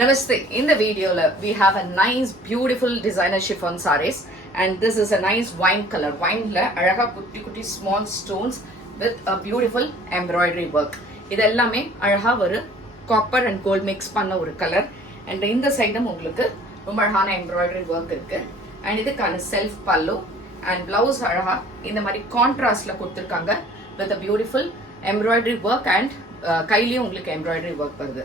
Namaste. In the video, we have a nice, beautiful designer chiffon sarees, and this is a nice wine color. Wine la alaga kutti kutti small stones with a beautiful embroidery work. இதெல்லாமே அழகா ஒரு copper and gold mix பண்ண ஒரு colour. And இந்த சைடும் உங்களுக்கு ரொம்ப அழகான எம்ப்ராய்டரி ஒர்க் இருக்கு. அண்ட் இதுக்கான செல்ஃப் பல்லு அண்ட் பிளவுஸ் அழகா இந்த மாதிரி கான்ட்ராஸ்ட்ல கொடுத்துருக்காங்க with a beautiful embroidery work and கையிலயும் உங்களுக்கு எம்ப்ராய்டரி ஒர்க் வருது.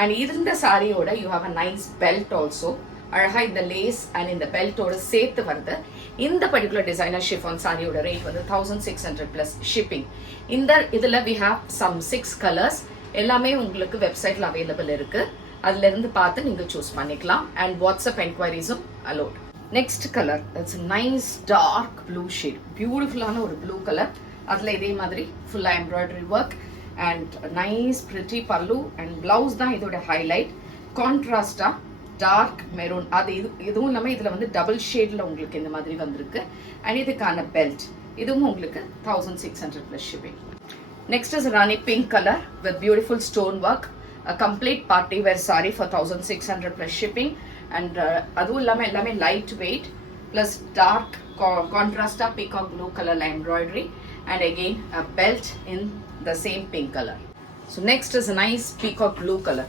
அண்ட் இந்த சாரியோட you have a nice belt also. அழகா இந்த லேஸ் அண்ட் இந்த பெல்ட்டோட சேர்த்து வருது. இந்த பர்டிகுலர் டிசைனர் ஷிஃபான் சாரியோட ரேட் வந்து 1600 பிளஸ் ஷிப்பிங். இந்த இதுல வி ஹாவ் சம் 6 கலர்ஸ். எல்லாமே உங்களுக்கு வெப்சைட்ல அவைலபிள் இருக்கு. அதுல இருந்து பார்த்து நீங்க சூஸ் பண்ணிக்கலாம். அண்ட் வாட்ஸ்அப் என்கொயரிஸும் allowed. Next colour it's nice dark blue shade. பியூட்டிஃபுல்லான ஒரு ப்ளூ கலர். அதுல இதே மாதிரி ஃபுல்லா embroidery work and nice pretty pallu and blouse தான் இதோட ஹைலைட். கான்ட்ராஸ்டா டார்க் மெரூன் அது இதுவும் இல்லாமல் இதில் வந்து டபுள் ஷேடில் உங்களுக்கு இந்த மாதிரி வந்திருக்கு. அண்ட் இதுக்கான பெல்ட் இதுவும் உங்களுக்கு 1600 plus shipping. Next is rani pink colour with beautiful stone work. Complete party wear sari for 1600 plus shipping. And அதுவும் இல்லாமல் எல்லாமே லைட் வெயிட் ப்ளஸ் டார்க் கான்ட்ராஸ்டா பீகாக் ப்ளூ கலர்ல embroidery and again a belt in the same pink color. So next is a nice peacock blue color.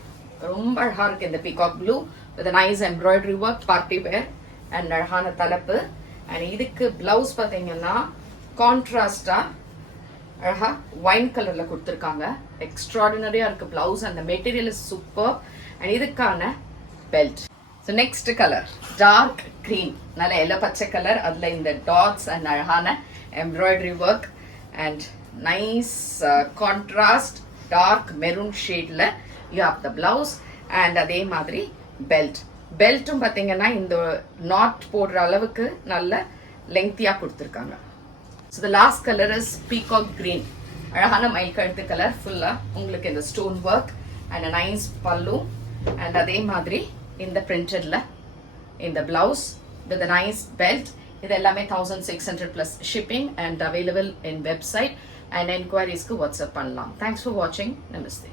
ரொம்ப அழகா இருக்கு இந்த peacock blue with a nice embroidery work, party wear and அழகான தலப்பு. and இதுக்கு blouse பாத்தீங்கன்னா கான்ட்ராஸ்டா அழகா wine கலர்ல கொடுத்திருக்காங்க. எக்ஸ்ட்ராடினரியா இருக்கு blouse and the material is superb. and இதுக்கான belt. So next color dark green, நல்ல எல்லோ பச்சை கலர். அதுல இந்த dots and அழகான embroidery work and nice contrast dark maroon shade la you have the blouse and அதே மாதிரி belt. பெல்ட்டும் பாத்தீங்கன்னா இந்த நாட் போடுற அளவுக்கு நல்ல லெங்தியா கொடுத்திருக்காங்க. So the last color is peacock green. அழகான மயில் கழுத்து கலர். ஃபுல்லா உங்களுக்கு இந்த stone work and a nice pallu and அதே மாதிரி இந்த பிரிண்டட்ல இந்த blouse with a nice belt. இது எல்லாமே 1600 plus shipping and available in website and enquiries க்கு வாட்ஸ்அப் பண்ணலாம். Thanks for watching. Namaste.